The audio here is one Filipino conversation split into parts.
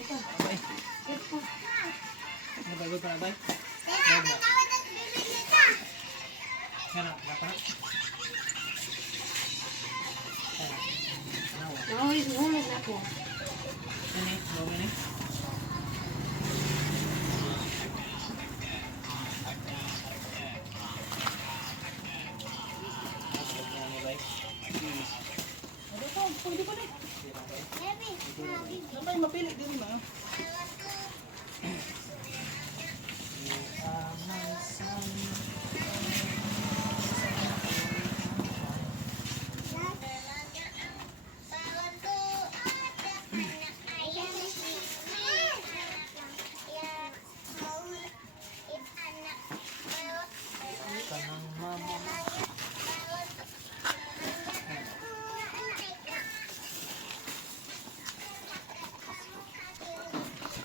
Bay. Nagagod pa na, bay? Yan na, dapat. Nahulog na po. Yan eh, gawin eh. Pwede pa rin. Napay mapili din ba?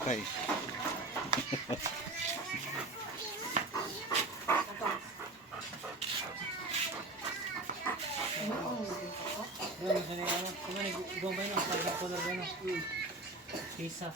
Okay. Doon, ano, kung ano, gumbay na, pagkakular ba na? Pisa.